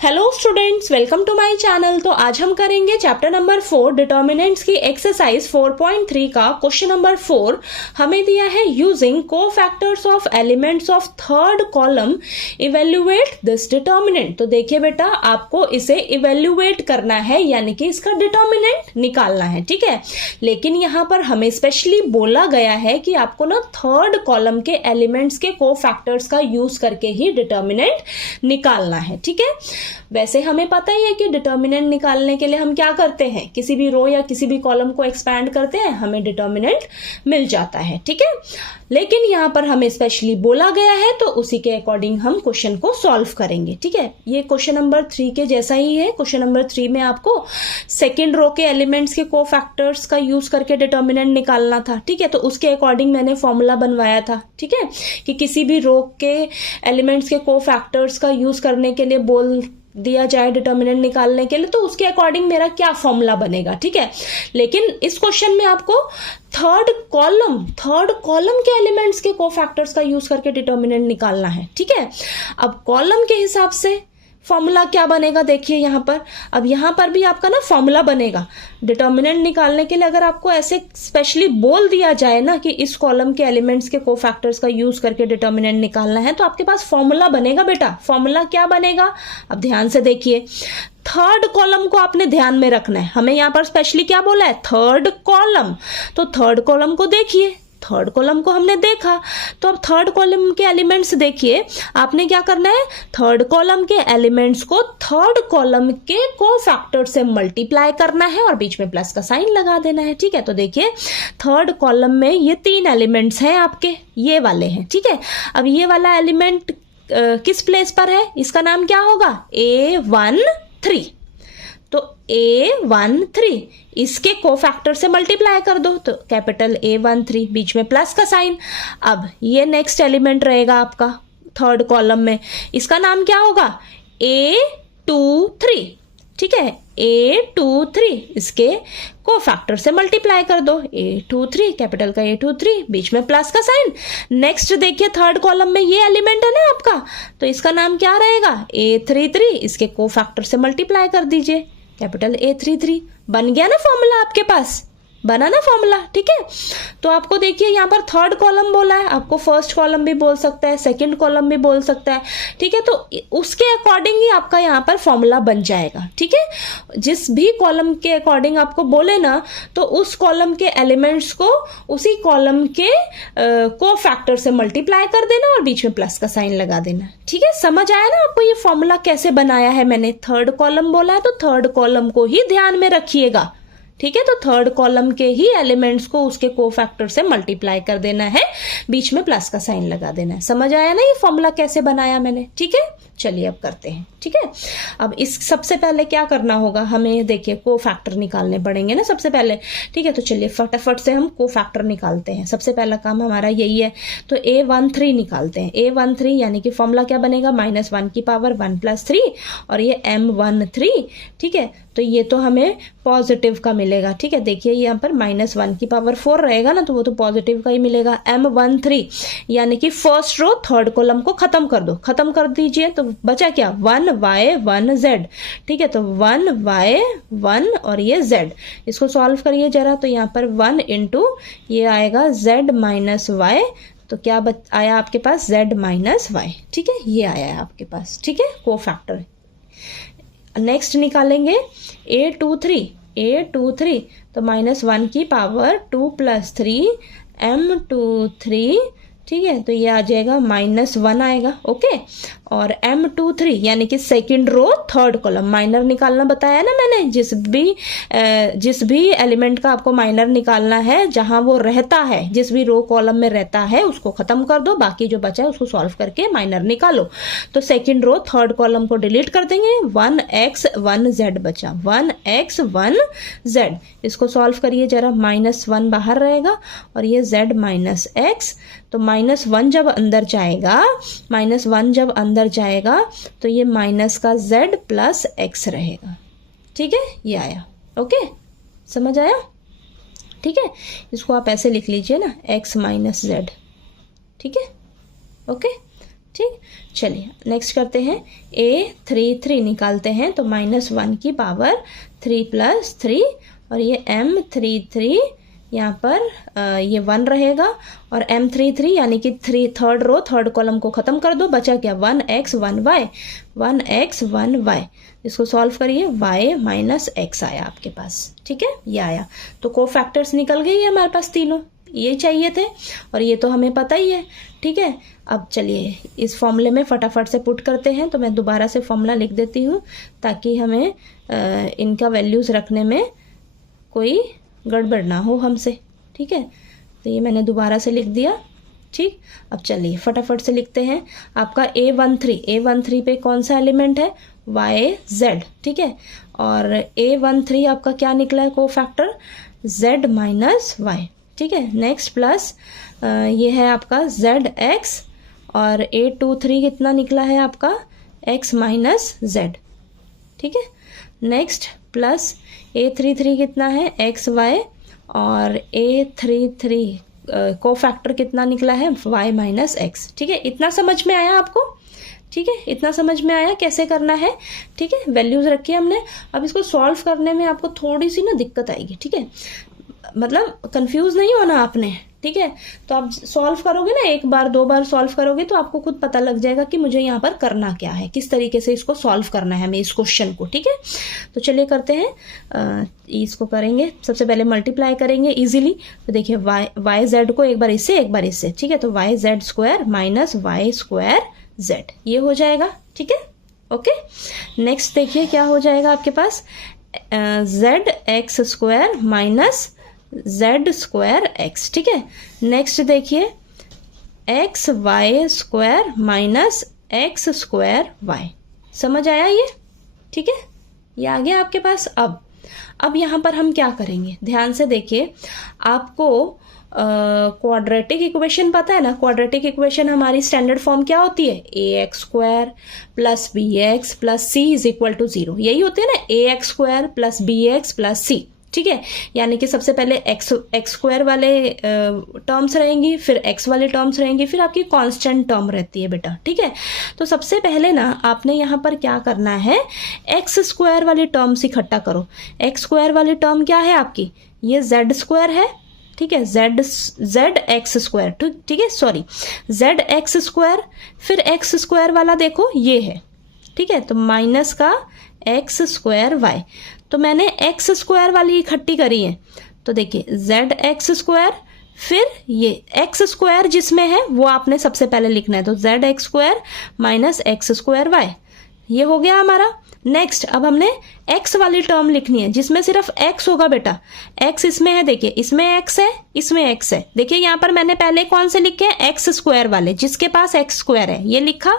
Hello students, welcome to my channel. तो आज हम करेंगे चैप्टर नंबर 4 डिटर्मिनेंट्स की एक्सरसाइज 4.3 का क्वेश्चन नंबर 4। हमें दिया है using cofactors of elements of third column evaluate this determinant. तो देखिए बेटा, आपको इसे इवेल्युएट करना है, यानी कि इसका डिटर्मिनेंट निकालना है, ठीक है। लेकिन यहाँ पर हमें स्पेशली बोला गया है कि आपको ना थर्ड कॉलम के एलिमेंट्स के कोफैक्टर्स का यूज करके ही डिटर्मिनेंट निकालना है, ठीक है। वैसे हमें पता ही है कि डिटर्मिनेंट निकालने के लिए हम क्या करते हैं, किसी भी रो या किसी भी कॉलम को एक्सपैंड करते हैं, हमें डिटर्मिनेंट मिल जाता है, ठीक है। लेकिन यहां पर हमें स्पेशली बोला गया है, तो उसी के अकॉर्डिंग हम क्वेश्चन को सॉल्व करेंगे, ठीक है। ये क्वेश्चन नंबर 3 के जैसा ही है। क्वेश्चन नंबर 3 में आपको सेकेंड रो के एलिमेंट्स के कोफैक्टर्स का यूज करके डिटर्मिनेंट निकालना था, ठीक है। तो उसके अकॉर्डिंग मैंने फॉर्मूला बनवाया था, ठीक है, कि किसी भी रो के एलिमेंट्स के कोफैक्टर्स का यूज करने के लिए बोल दिया जाए डिटर्मिनेंट निकालने के लिए, तो उसके अकॉर्डिंग मेरा क्या फॉर्मूला बनेगा, ठीक है। लेकिन इस क्वेश्चन में आपको थर्ड कॉलम के एलिमेंट्स के कोफैक्टर्स का यूज करके डिटर्मिनेंट निकालना है, ठीक है। अब कॉलम के हिसाब से फॉर्मूला क्या बनेगा, देखिए यहां पर। अब यहां पर भी आपका ना फॉर्मूला बनेगा डिटर्मिनेंट निकालने के लिए। अगर आपको ऐसे स्पेशली बोल दिया जाए ना कि इस कॉलम के एलिमेंट्स के कोफैक्टर्स का यूज करके डिटर्मिनेंट निकालना है, तो आपके पास फॉर्मूला बनेगा बेटा। फॉर्मूला क्या बनेगा, अब ध्यान से देखिए। थर्ड कॉलम को आपने ध्यान में रखना है। हमें यहां पर स्पेशली क्या बोला है, थर्ड कॉलम। तो थर्ड कॉलम को देखिए, थर्ड कॉलम को हमने देखा, तो अब थर्ड कॉलम के एलिमेंट्स देखिए। आपने क्या करना है, थर्ड कॉलम के एलिमेंट्स को थर्ड कॉलम के कोफैक्टर से मल्टीप्लाई करना है और बीच में प्लस का साइन लगा देना है, ठीक है। तो देखिए थर्ड कॉलम में ये 3 एलिमेंट्स हैं आपके, ये वाले हैं, ठीक है। अब ये वाला एलिमेंट किस प्लेस पर है, इसका नाम क्या होगा, A13। तो A13 इसके कोफैक्टर से मल्टीप्लाई कर दो, तो कैपिटल A13, बीच में प्लस का साइन। अब ये नेक्स्ट एलिमेंट रहेगा आपका थर्ड कॉलम में, इसका नाम क्या होगा, A23, ठीक है। A23 इसके कोफैक्टर से मल्टीप्लाई कर दो, A23, कैपिटल का A23, बीच में प्लस का साइन। नेक्स्ट देखिए थर्ड कॉलम में ये एलिमेंट है ना आपका, तो इसका नाम क्या रहेगा, A33, इसके कोफैक्टर से मल्टीप्लाई कर दीजिए, कैपिटल A33। बन गया ना फॉर्मूला, आपके पास बना ना फॉर्मूला, ठीक है। तो आपको देखिए यहाँ पर थर्ड कॉलम बोला है, आपको फर्स्ट कॉलम भी बोल सकता है, सेकंड कॉलम भी बोल सकता है, ठीक है। तो उसके अकॉर्डिंग ही आपका यहाँ पर फॉर्मूला बन जाएगा, ठीक है। जिस भी कॉलम के अकॉर्डिंग आपको बोले ना, तो उस कॉलम के एलिमेंट्स को उसी कॉलम के कोफैक्टर से मल्टीप्लाई कर देना और बीच में प्लस का साइन लगा देना, ठीक है। समझ आया ना आपको ये फॉर्मूला कैसे बनाया है मैंने। थर्ड कॉलम बोला है तो थर्ड कॉलम को ही ध्यान में रखिएगा, ठीक है। तो थर्ड कॉलम के ही एलिमेंट्स को उसके कोफैक्टर से मल्टीप्लाई कर देना है, बीच में प्लस का साइन लगा देना है। समझ आया ना ये फॉर्मूला कैसे बनाया मैंने, ठीक है। चलिए अब करते हैं, ठीक है। अब इस सबसे पहले क्या करना होगा, हमें देखिए कोफैक्टर निकालने पड़ेंगे ना सबसे पहले, ठीक है। तो चलिए फटाफट से हम कोफैक्टर निकालते हैं। सबसे पहला काम हमारा यही है, तो A13 निकालते हैं। A13 यानी कि फॉर्मूला क्या बनेगा, -1 की पावर 1 + 3 और ये M13, ठीक है। तो ये तो हमें पॉजिटिव का मिलेगा, ठीक है। देखिए यहाँ पर -1 की पावर 4 रहेगा ना, तो वो तो पॉजिटिव का ही मिलेगा। M13 यानी कि फर्स्ट रो थर्ड कॉलम को खत्म कर दो, खत्म कर दीजिए, तो बचा क्या, 1y 1z, ठीक है। तो 1y 1 और ये z, इसको सॉल्व करिए जरा। तो यहाँ पर 1 इंटू ये आएगा z -y, तो क्या आया आपके पास, z -y, ठीक है। ये आया है आपके पास, ठीक है, कोफैक्टर। नेक्स्ट निकालेंगे A23, तो -1 की पावर 2 + 3 M23, ठीक है। तो ये आ जाएगा -1 आएगा, ओके। और M23 यानी कि second row third column, minor निकालना बताया ना मैंने। जिस भी एलिमेंट का आपको माइनर निकालना है, जहां वो रहता है, जिस भी रो कॉलम में रहता है उसको खत्म कर दो, बाकी जो बचा है उसको सॉल्व करके माइनर निकालो। तो सेकंड रो थर्ड कॉलम को डिलीट कर देंगे, 1x 1z बचा, 1x 1z, इसको सॉल्व करिए जरा। -1 बाहर रहेगा और ये z -x, तो -1 जब अंदर जाएगा, -1 जब अंदर जाएगा तो ये माइनस का z + x रहेगा, ठीक है। ये आया, ओके, समझ आया, ठीक है। इसको आप ऐसे लिख लीजिए ना, x - z, ठीक है, ओके। ठीक, चलिए नेक्स्ट करते हैं। A33 निकालते हैं तो -1 की पावर 3 + 3 और ये M33 यहाँ पर ये 1 रहेगा और M33 यानी कि थर्ड रो थर्ड कॉलम को ख़त्म कर दो, बचा क्या 1x 1y 1x 1y। इसको सॉल्व करिए, y - x आया आपके पास। ठीक है, ये आया तो कोफैक्टर्स निकल गई है हमारे पास तीनों, ये चाहिए थे और ये तो हमें पता ही है। ठीक है, अब चलिए इस फॉर्मूले में फटाफट से पुट करते हैं। तो मैं दोबारा से फॉर्मूला लिख देती हूँ ताकि हमें इनका वैल्यूज़ रखने में कोई गड़बड़ ना हो हमसे। ठीक है, तो ये मैंने दोबारा से लिख दिया। ठीक, अब चलिए फटाफट से लिखते हैं। आपका A13 पे कौन सा एलिमेंट है, YZ। ठीक है, और A13 आपका क्या निकला है कोफैक्टर, Z - Y। ठीक है, नेक्स्ट प्लस ये है आपका ZX और A23 कितना निकला है आपका X - Z। ठीक है, नेक्स्ट प्लस A33 कितना है XY और A33 कोफैक्टर कितना निकला है Y - X। ठीक है, इतना समझ में आया आपको। ठीक है, इतना समझ में आया कैसे करना है। ठीक है, वैल्यूज रखी हमने। अब इसको सॉल्व करने में आपको थोड़ी सी ना दिक्कत आएगी। ठीक है, मतलब कंफ्यूज नहीं होना आपने। ठीक है, तो आप सॉल्व करोगे ना, एक बार दो बार सॉल्व करोगे तो आपको खुद पता लग जाएगा कि मुझे यहाँ पर करना क्या है, किस तरीके से इसको सॉल्व करना है हमें इस क्वेश्चन को। ठीक है, तो चलिए करते हैं। इसको करेंगे, सबसे पहले मल्टीप्लाई करेंगे इजीली। तो देखिए वाई जेड को एक बार इससे एक बार इससे। ठीक है, तो YZ² - Y²Z ये हो जाएगा। ठीक है, ओके। नेक्स्ट देखिए क्या हो जाएगा आपके पास, ZX² - Z²X। ठीक है, नेक्स्ट देखिए XY² - X²Y। समझ आया ये। ठीक है, ये आ गया आपके पास। अब यहाँ पर हम क्या करेंगे, ध्यान से देखिए। आपको क्वाड्रेटिक इक्वेशन पता है ना, क्वाड्रेटिक इक्वेशन हमारी स्टैंडर्ड फॉर्म क्या होती है, AX² + BX + C = 0। यही होती है ना, AX² + BX + C। ठीक है, यानी कि सबसे पहले x² वाले टर्म्स रहेंगी, फिर x वाले टर्म्स रहेंगी, फिर आपकी कांस्टेंट टर्म रहती है बेटा। ठीक है, तो सबसे पहले ना आपने यहाँ पर क्या करना है, x² वाली टर्म्स इकट्ठा करो। x² वाली टर्म क्या है आपकी, ये Z² है। ठीक है, ZX²। ठीक है, सॉरी ZX², फिर x² वाला देखो ये है। ठीक है, तो माइनस का X²Y। तो मैंने x² वाली इकट्ठी करी है, तो देखिए ZX², फिर ये x² जिसमें है वो आपने सबसे पहले लिखना है, तो ZX² - X²Y ये हो गया हमारा। नेक्स्ट अब हमने x वाली टर्म लिखनी है जिसमें सिर्फ x होगा बेटा। x इसमें है, देखिए इसमें x है, इसमें x है। देखिए यहाँ पर मैंने पहले कौन से लिखे हैं, x² वाले, जिसके पास x² है ये लिखा।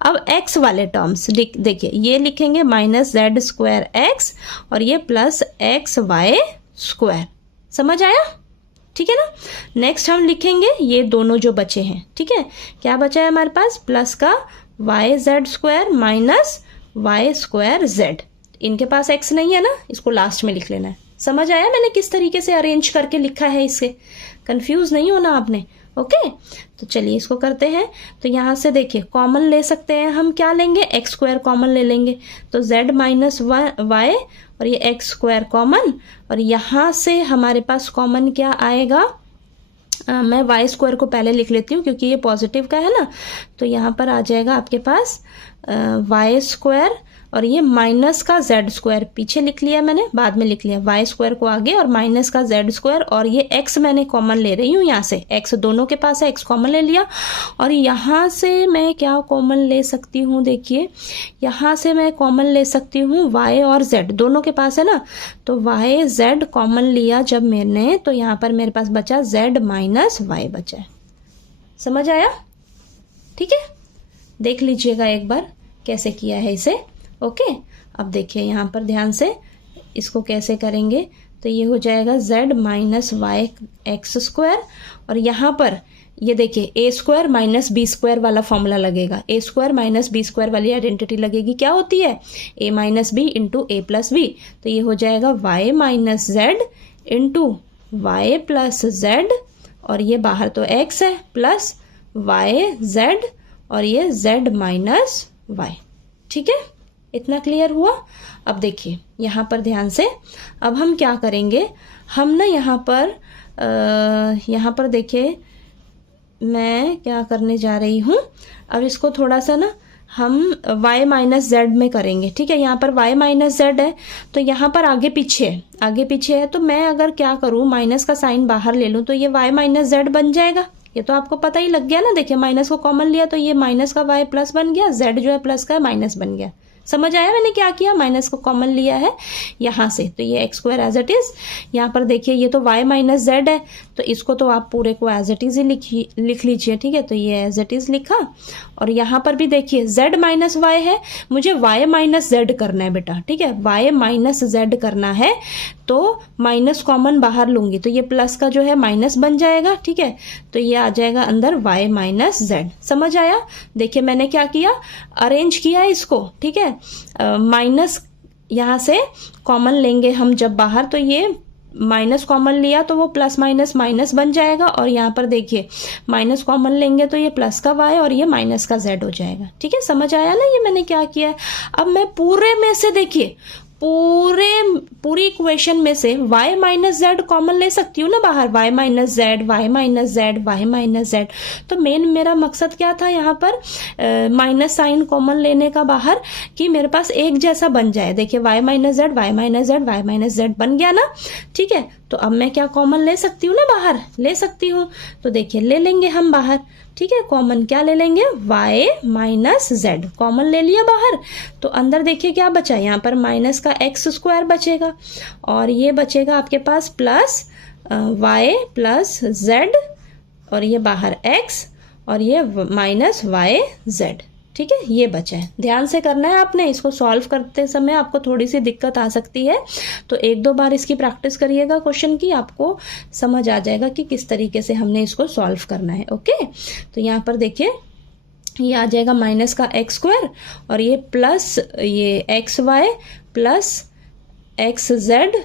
अब x वाले टर्म्स देखिए ये लिखेंगे -Z²X और ये +XY²। समझ आया। ठीक है ना, नेक्स्ट हम लिखेंगे ये दोनों जो बचे हैं। ठीक है, क्या बचा है हमारे पास, प्लस का YZ² - Y²Z। इनके पास x नहीं है ना, इसको लास्ट में लिख लेना है। समझ आया मैंने किस तरीके से अरेंज करके लिखा है, इससे कंफ्यूज नहीं होना आपने। ओके, तो चलिए इसको करते हैं। तो यहाँ से देखिए कॉमन ले सकते हैं हम, क्या लेंगे, x² कॉमन ले लेंगे, तो Z - Y और ये x² कॉमन, और यहाँ से हमारे पास कॉमन क्या आएगा, मैं Y² को पहले लिख लेती हूँ क्योंकि ये पॉजिटिव का है ना, तो यहाँ पर आ जाएगा आपके पास Y² और ये माइनस का Z² पीछे लिख लिया मैंने, बाद में लिख लिया, Y² को आगे और माइनस का Z² और ये x मैंने कॉमन ले रही हूँ यहाँ से, x दोनों के पास है, x कॉमन ले लिया। और यहाँ से मैं क्या कॉमन ले सकती हूँ, देखिए यहाँ से मैं कॉमन ले सकती हूँ y और z, दोनों के पास है ना, तो y z कॉमन लिया जब मैंने, तो यहाँ पर मेरे पास बचा z - y बचा है। समझ आया। ठीक है, देख लीजिएगा एक बार कैसे किया है इसे। ओके, अब देखिए यहाँ पर ध्यान से इसको कैसे करेंगे, तो ये हो जाएगा Z - Y X² और यहाँ पर ये देखिए A² - B² वाला फॉर्मूला लगेगा, A² - B² वाली आइडेंटिटी लगेगी, क्या होती है, A - B × A + B। तो ये हो जाएगा Y - Z × Y + Z और ये बाहर तो x है, प्लस YZ और ये z माइनस वाई। ठीक है, इतना क्लियर हुआ। अब देखिए यहाँ पर ध्यान से, अब हम क्या करेंगे, हम ना यहाँ पर देखिए मैं क्या करने जा रही हूँ, अब इसको थोड़ा सा ना हम y माइनस जेड में करेंगे। ठीक है, यहाँ पर y माइनस जेड है तो यहाँ पर आगे पीछे है, तो मैं अगर क्या करूँ, माइनस का साइन बाहर ले लूँ तो ये y माइनस जेड बन जाएगा। ये तो आपको पता ही लग गया ना, देखिए माइनस को कॉमन लिया तो ये माइनस का y प्लस बन गया, z जो है प्लस का माइनस बन गया। समझ आया मैंने क्या किया, माइनस को कॉमन लिया है यहाँ से, तो ये x square as it is. यहाँ पर देखिए ये तो y माइनस जेड है, तो इसको तो आप पूरे को एज इट इज ही लिख लीजिए। ठीक है, तो ये एज इट इज लिखा। और यहाँ पर भी देखिए z माइनस वाई है, मुझे y माइनस जेड करना है बेटा। ठीक है, y माइनस जेड करना है तो माइनस कॉमन बाहर लूंगी तो ये प्लस का जो है माइनस बन जाएगा। ठीक है, तो ये आ जाएगा अंदर y माइनस जेड। समझ आया, देखिए मैंने क्या किया, अरेंज किया इसको। ठीक है, माइनस यहाँ से कॉमन लेंगे हम जब बाहर, तो ये माइनस कॉमन लिया तो वो प्लस माइनस माइनस बन जाएगा, और यहाँ पर देखिए माइनस कॉमन लेंगे तो ये प्लस का y और ये माइनस का z हो जाएगा। ठीक है, समझ आया ना ये मैंने क्या किया है। अब मैं पूरे में से देखिए पूरी इक्वेशन में से y माइनस जेड कॉमन ले सकती हूँ ना बाहर, y minus Z, y minus Z, y minus Z. तो मेन मेरा मकसद क्या था यहाँ पर, माइनस साइन कॉमन लेने का बाहर, कि मेरे पास एक जैसा बन जाए। देखिए y minus Z, y minus Z, y minus Z बन गया ना। ठीक है, तो अब मैं क्या कॉमन ले सकती हूँ ना बाहर, ले सकती हूँ। तो देखिए ले लेंगे हम बाहर। ठीक है, कॉमन क्या ले लेंगे, y माइनस जेड कॉमन ले लिया बाहर, तो अंदर देखिए क्या बचा, यहाँ पर माइनस का एक्स स्क्वायर बचेगा, और ये बचेगा आपके पास प्लस y प्लस जेड, और ये बाहर x, और ये माइनस y जेड। ठीक है, ये बचा है, ध्यान से करना है आपने। इसको सॉल्व करते समय आपको थोड़ी सी दिक्कत आ सकती है, तो एक दो बार इसकी प्रैक्टिस करिएगा क्वेश्चन की, आपको समझ आ जाएगा कि किस तरीके से हमने इसको सॉल्व करना है। ओके, तो यहाँ पर देखिए ये आ जाएगा माइनस का एक्स स्क्वायर, और ये प्लस ये x y plus x z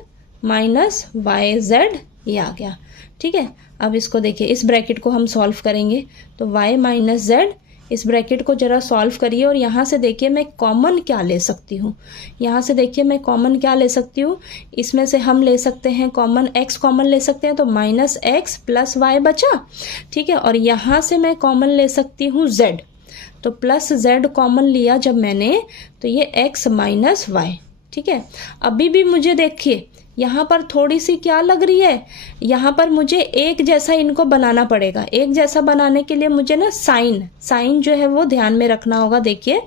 minus y z, ये आ गया। ठीक है, अब इसको देखिए, इस ब्रैकेट को हम सॉल्व करेंगे, तो y माइनस जेड, इस ब्रैकेट को जरा सॉल्व करिए, और यहाँ से देखिए मैं कॉमन क्या ले सकती हूँ, यहाँ से देखिए मैं कॉमन क्या ले सकती हूँ, इसमें से हम ले सकते हैं कॉमन x कॉमन ले सकते हैं, तो माइनस एक्स प्लस वाई बचा। ठीक है, और यहाँ से मैं कॉमन ले सकती हूँ z, तो प्लस z कॉमन लिया जब मैंने, तो ये x माइनस वाई। ठीक है, अभी भी मुझे देखिए यहाँ पर थोड़ी सी क्या लग रही है, यहाँ पर मुझे एक जैसा इनको बनाना पड़ेगा। एक जैसा बनाने के लिए मुझे ना साइन जो है वो ध्यान में रखना होगा। देखिए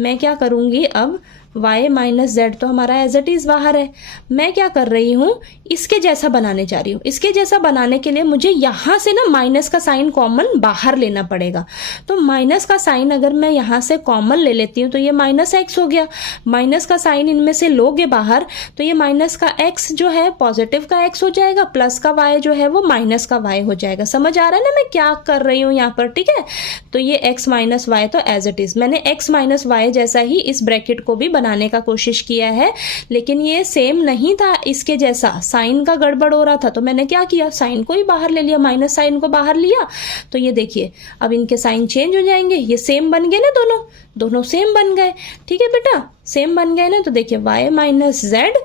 मैं क्या करूँगी, अब y माइनस जेड तो हमारा एज इट इज बाहर है, मैं क्या कर रही हूँ, इसके जैसा बनाने जा रही हूँ। इसके जैसा बनाने के लिए मुझे यहाँ से ना माइनस का साइन कॉमन बाहर लेना पड़ेगा। तो माइनस का साइन अगर मैं यहाँ से कॉमन ले लेती हूँ तो ये माइनस एक्स हो गया, माइनस का साइन इनमें से लोगे बाहर तो ये माइनस का एक्स जो है पॉजिटिव का एक्स हो जाएगा, प्लस का वाई जो है वो माइनस का वाई हो जाएगा। समझ आ रहा है ना मैं क्या कर रही हूँ यहाँ पर। ठीक है, तो ये एक्स माइनस वाई तो एज इट इज मैंने एक्स माइनस वाई जैसा ही इस ब्रैकेट को भी बनाने का कोशिश किया है, लेकिन ये सेम नहीं था इसके जैसा, साइन का गड़बड़ हो रहा था। तो मैंने क्या किया, साइन को ही बाहर ले लिया, माइनस साइन को बाहर लिया। तो ये देखिए अब इनके साइन चेंज हो जाएंगे, ये सेम बन गए ना, दोनों सेम बन गए। ठीक है बेटा, सेम बन गए ना। तो देखिए y माइनस जेड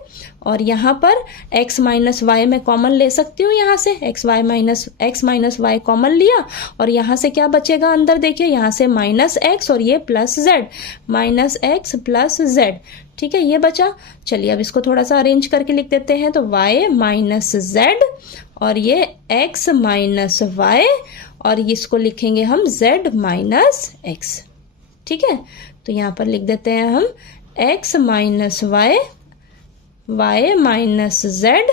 और यहाँ पर x माइनस वाई में कॉमन ले सकती हूँ, यहाँ से x माइनस वाई कॉमन लिया और यहाँ से क्या बचेगा अंदर, देखिए यहाँ से माइनस एक्स और ये plus Z, minus x plus Z. ठीक है, ये बचा। चलिए अब इसको थोड़ा सा अरेंज करके लिख देते हैं। तो y माइनस जेड और ये x माइनस वाई और इसको लिखेंगे हम z माइनस एक्स। ठीक है, तो यहाँ पर लिख देते हैं हम x minus y, y minus z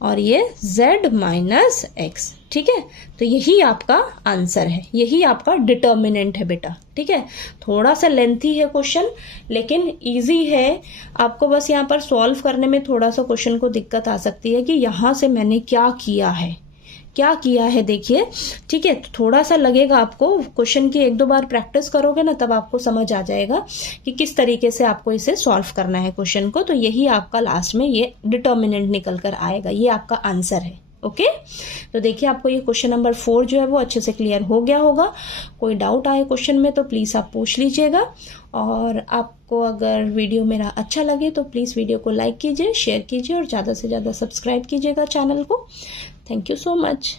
और ये z माइनस एक्स। ठीक है, तो यही आपका आंसर है, यही आपका डिटर्मिनेंट है बेटा। ठीक है, थोड़ा सा लेंथी है क्वेश्चन लेकिन इजी है। आपको बस यहाँ पर सॉल्व करने में थोड़ा सा क्वेश्चन को दिक्कत आ सकती है कि यहाँ से मैंने क्या किया है देखिए। ठीक है, तो थोड़ा सा लगेगा आपको, क्वेश्चन की एक दो बार प्रैक्टिस करोगे ना तब आपको समझ आ जाएगा कि किस तरीके से आपको इसे सॉल्व करना है क्वेश्चन को। तो यही आपका लास्ट में ये डिटर्मिनेंट निकल कर आएगा, ये आपका आंसर है। ओके तो देखिए आपको ये क्वेश्चन नंबर 4 जो है वो अच्छे से क्लियर हो गया होगा। कोई डाउट आए क्वेश्चन में तो प्लीज़ आप पूछ लीजिएगा। और आपको अगर वीडियो मेरा अच्छा लगे तो प्लीज़ वीडियो को लाइक कीजिए, शेयर कीजिए और ज़्यादा से ज़्यादा सब्सक्राइब कीजिएगा चैनल को। Thank you so much.